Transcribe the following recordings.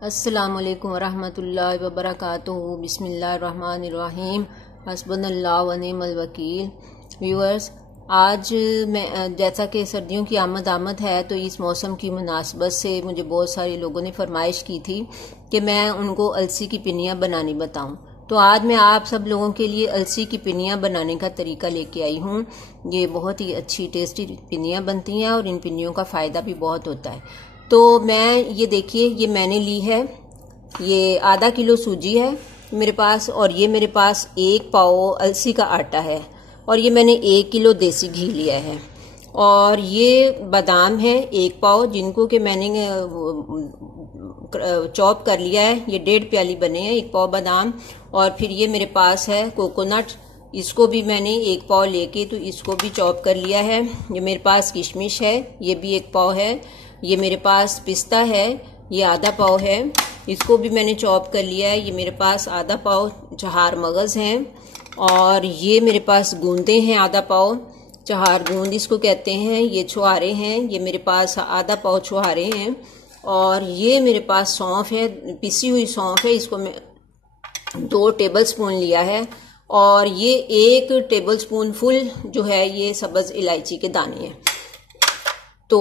अस्सलामुअलैकुम वरहमतुल्लाहि वबरकातुहू। बिस्मिल्लाहिर्रहमानिर्रहीम। हस्बुनल्लाहु व निअमल वकील। व्यूअर्स, आज मैं जैसा कि सर्दियों की आमद है तो इस मौसम की मुनासबत से मुझे बहुत सारे लोगों ने फरमाइश की थी कि मैं उनको अलसी की पिनियाँ बनानी बताऊं। तो आज मैं आप सब लोगों के लिए अलसी की पिनियाँ बनाने का तरीका लेके आई हूँ। ये बहुत ही अच्छी टेस्टी पिनियाँ बनती हैं और इन पिनियों का फ़ायदा भी बहुत होता है। तो मैं ये देखिए, ये मैंने ली है, ये आधा किलो सूजी है मेरे पास, और ये मेरे पास 1 पाव अलसी का आटा है, और ये मैंने 1 किलो देसी घी लिया है, और ये बादाम है 1 पाव, जिनको कि मैंने चॉप कर लिया है। ये 1.5 प्याली बने हैं 1 पाव बादाम। और फिर ये मेरे पास है कोकोनट, इसको भी मैंने 1 पाव लेके तो इसको भी चॉप कर लिया है। ये मेरे पास किशमिश है, ये भी 1 पाव है। ये मेरे पास पिस्ता है, ये आधा पाव है, इसको भी मैंने चॉप कर लिया है। ये मेरे पास आधा पाव चहार मगज़ हैं, और ये मेरे पास गूंदे हैं आधा पाव, चहार गूंद इसको कहते हैं। ये छुहारे हैं, ये मेरे पास आधा पाव छुहारे हैं। और ये मेरे पास सौंफ है, पिसी हुई सौंफ है, इसको मैं 2 टेबल स्पून लिया है। और ये 1 टेबल स्पून फुल जो है ये सब्ज़ इलायची के दाने हैं। तो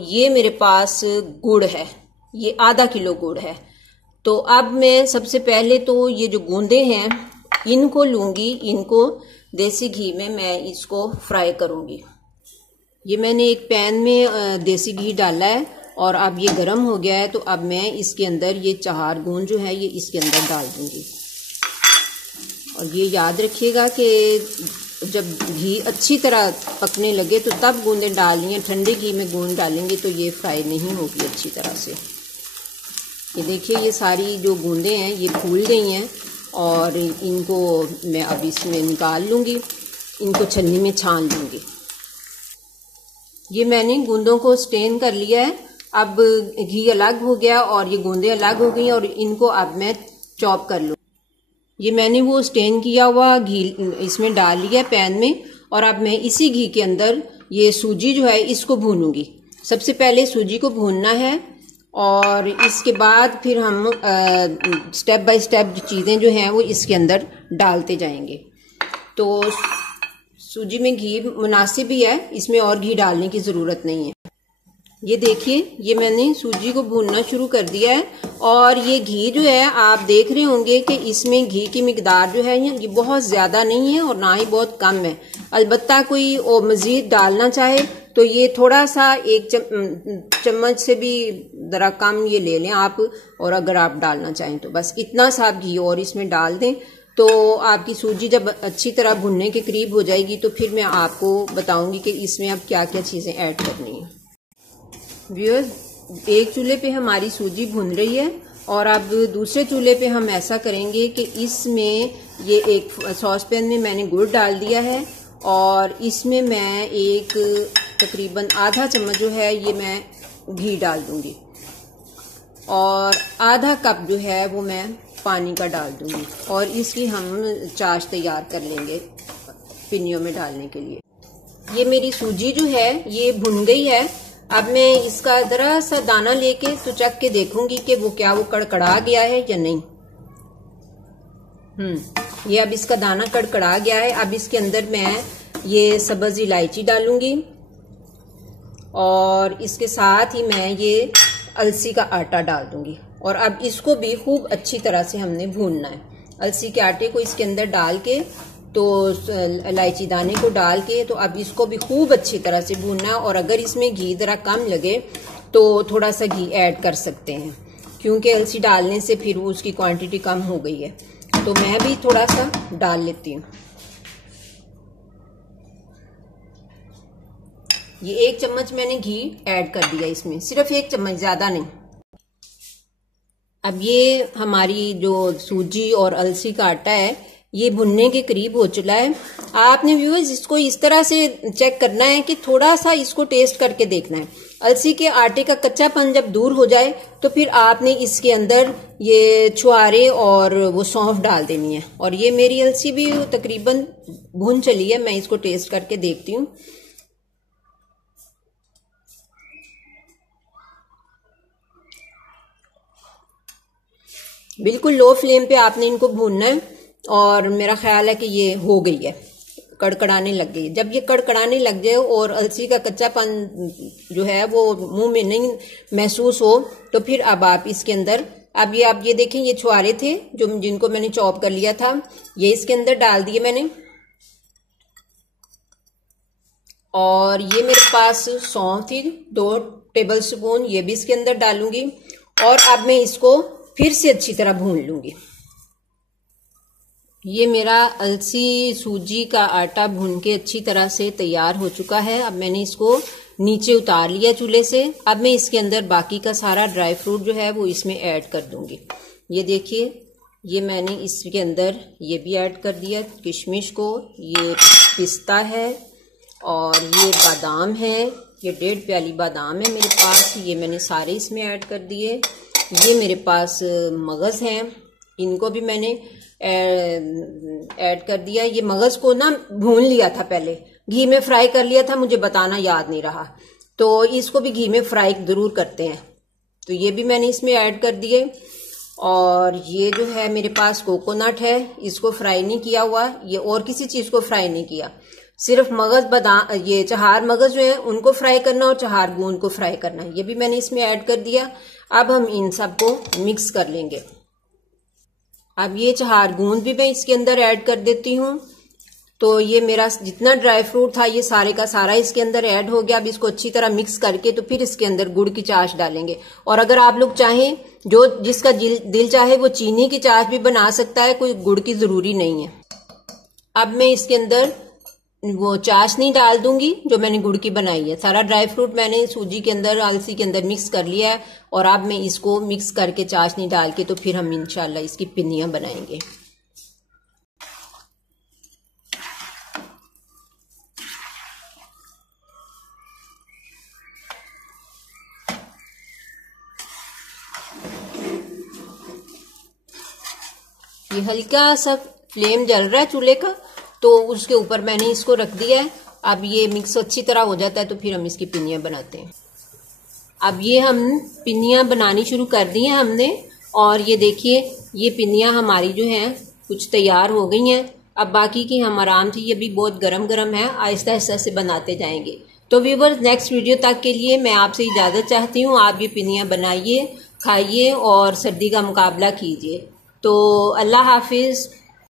ये मेरे पास गुड़ है, ये आधा किलो गुड़ है। तो अब मैं सबसे पहले तो ये जो गूंदे हैं इनको लूंगी, इनको देसी घी में मैं इसको फ्राई करूंगी। ये मैंने एक पैन में देसी घी डाला है, और अब ये गर्म हो गया है। तो अब मैं इसके अंदर ये चहार गूंद जो है ये इसके अंदर डाल दूंगी। और ये याद रखिएगा कि जब घी अच्छी तरह पकने लगे तो तब गूंदें डालनी है। ठंडे घी में गूंद डालेंगे तो ये फ्राई नहीं होगी अच्छी तरह से। ये देखिए, ये सारी जो गूंदें हैं ये फूल गई हैं, और इनको मैं अब इसमें निकाल लूँगी, इनको छन्नी में छान लूँगी। ये मैंने गूंदों को स्टेन कर लिया है। अब घी अलग हो गया और ये गूंदें अलग हो गई, और इनको अब मैं चॉप कर लूँ। ये मैंने वो स्टेन किया हुआ घी इसमें डाल लिया पैन में, और अब मैं इसी घी के अंदर ये सूजी जो है इसको भूनूंगी। सबसे पहले सूजी को भूनना है, और इसके बाद फिर हम स्टेप बाय स्टेप चीज़ें जो हैं वो इसके अंदर डालते जाएंगे। तो सूजी में घी मुनासिब ही है, इसमें और घी डालने की ज़रूरत नहीं है। ये देखिए, ये मैंने सूजी को भूनना शुरू कर दिया है, और ये घी जो है आप देख रहे होंगे कि इसमें घी की मिकदार जो है ये बहुत ज़्यादा नहीं है और ना ही बहुत कम है। अलबत्ता कोई और मज़ीद डालना चाहे तो ये थोड़ा सा 1 चम्मच से भी ज़रा कम ये ले लें आप, और अगर आप डालना चाहें तो बस इतना सा आप घी और इसमें डाल दें। तो आपकी सूजी जब अच्छी तरह भुनने के करीब हो जाएगी तो फिर मैं आपको बताऊंगी कि इसमें अब क्या क्या चीज़ें ऐड करनी है। व्यूअर्स, एक चूल्हे पे हमारी सूजी भुन रही है, और अब दूसरे चूल्हे पे हम ऐसा करेंगे कि इसमें ये एक सॉस पैन में मैंने गुड़ डाल दिया है, और इसमें मैं एक तकरीबन आधा चम्मच जो है ये मैं घी डाल दूंगी, और आधा कप जो है वो मैं पानी का डाल दूंगी, और इसकी हम चाश तैयार कर लेंगे पिनियों में डालने के लिए। ये मेरी सूजी जो है ये भुन गई है। अब मैं इसका जरा सा दाना लेके तो चख के देखूंगी कि वो कड़कड़ा गया है या नहीं। ये अब इसका दाना कड़कड़ा गया है। अब इसके अंदर मैं ये सब्ज़ इलायची डालूंगी, और इसके साथ ही मैं ये अलसी का आटा डाल दूंगी, और अब इसको भी खूब अच्छी तरह से हमने भूनना है। अलसी के आटे को इसके अंदर डाल के, तो इलायची दाने को डाल के, तो अब इसको भी खूब अच्छी तरह से भूनना है। और अगर इसमें घी ज़रा कम लगे तो थोड़ा सा घी ऐड कर सकते हैं, क्योंकि अलसी डालने से फिर वो उसकी क्वांटिटी कम हो गई है। तो मैं भी थोड़ा सा डाल लेती हूँ। ये 1 चम्मच मैंने घी ऐड कर दिया इसमें, सिर्फ 1 चम्मच, ज़्यादा नहीं। अब ये हमारी जो सूजी और अलसी का आटा है ये भुनने के करीब हो चुका है। आपने व्यूअर्स इसको इस तरह से चेक करना है कि थोड़ा सा इसको टेस्ट करके देखना है। अलसी के आटे का कच्चापन जब दूर हो जाए तो फिर आपने इसके अंदर ये छुहारे और वो सौंफ डाल देनी है। और ये मेरी अलसी भी तकरीबन भुन चली है, मैं इसको टेस्ट करके देखती हूँ। बिल्कुल लो फ्लेम पे आपने इनको भूनना है। और मेरा ख्याल है कि ये हो गई है, कड़कड़ाने लग गई। जब ये कड़कड़ाने लग जाए और अलसी का कच्चापन जो है वो मुंह में नहीं महसूस हो, तो फिर अब आप इसके अंदर, अब ये आप ये देखें, ये छुआरे थे जो जिनको मैंने चॉप कर लिया था, ये इसके अंदर डाल दिए मैंने। और ये मेरे पास सौंफ थी 2 टेबल स्पून, ये भी इसके अंदर डालूंगी। और अब मैं इसको फिर से अच्छी तरह भून लूंगी। ये मेरा अलसी सूजी का आटा भून के अच्छी तरह से तैयार हो चुका है। अब मैंने इसको नीचे उतार लिया चूल्हे से। अब मैं इसके अंदर बाकी का सारा ड्राई फ्रूट जो है वो इसमें ऐड कर दूंगी। ये देखिए, ये मैंने इसके अंदर ये भी ऐड कर दिया, किशमिश को, ये पिस्ता है और ये बादाम है, ये 1.5 प्याली बादाम है मेरे पास, ये मैंने सारे इसमें ऐड कर दिए। ये मेरे पास मगज़ हैं, इनको भी मैंने ऐड कर दिया। ये मगज़ को ना भून लिया था, पहले घी में फ्राई कर लिया था, मुझे बताना याद नहीं रहा, तो इसको भी घी में फ्राई ज़रूर करते हैं। तो ये भी मैंने इसमें ऐड कर दिए। और ये जो है मेरे पास कोकोनट है, इसको फ्राई नहीं किया हुआ, ये और किसी चीज़ को फ्राई नहीं किया, सिर्फ मगज़ बादाम, ये चहार मगज़ जो है उनको फ्राई करना और चहार गूंद को फ्राई करना, ये भी मैंने इसमें ऐड कर दिया। अब हम इन सबको मिक्स कर लेंगे। अब ये चहार गूंद भी मैं इसके अंदर ऐड कर देती हूँ। तो ये मेरा जितना ड्राई फ्रूट था ये सारे का सारा इसके अंदर ऐड हो गया। अब इसको अच्छी तरह मिक्स करके तो फिर इसके अंदर गुड़ की चाश डालेंगे। और अगर आप लोग चाहें, जो जिसका दिल चाहे वो चीनी की चाश भी बना सकता है, कोई गुड़ की जरूरी नहीं है। अब मैं इसके अंदर वो चाशनी डाल दूंगी जो मैंने गुड़ की बनाई है। सारा ड्राई फ्रूट मैंने सूजी के अंदर, अलसी के अंदर मिक्स कर लिया है। और अब मैं इसको मिक्स करके चाशनी डाल के तो फिर हम इंशाल्लाह इसकी पिन्नियां बनाएंगे। ये हल्का सा फ्लेम जल रहा है चूल्हे का, तो उसके ऊपर मैंने इसको रख दिया है। अब ये मिक्स अच्छी तरह हो जाता है तो फिर हम इसकी पिन्नियां बनाते हैं। अब ये हम पिन्नियां बनानी शुरू कर दी हैं हमने। और ये देखिए, ये पिन्नियां हमारी जो हैं कुछ तैयार हो गई हैं। अब बाकी की हम आराम से, ये भी बहुत गरम गरम है, आहिस्ता आहिस्ता से बनाते जाएंगे। तो व्यूअर्स, नेक्स्ट वीडियो तक के लिए मैं आपसे इजाज़त चाहती हूँ। आप ये पिन्नियां बनाइए, खाइए और सर्दी का मुकाबला कीजिए। तो अल्लाह हाफिज़।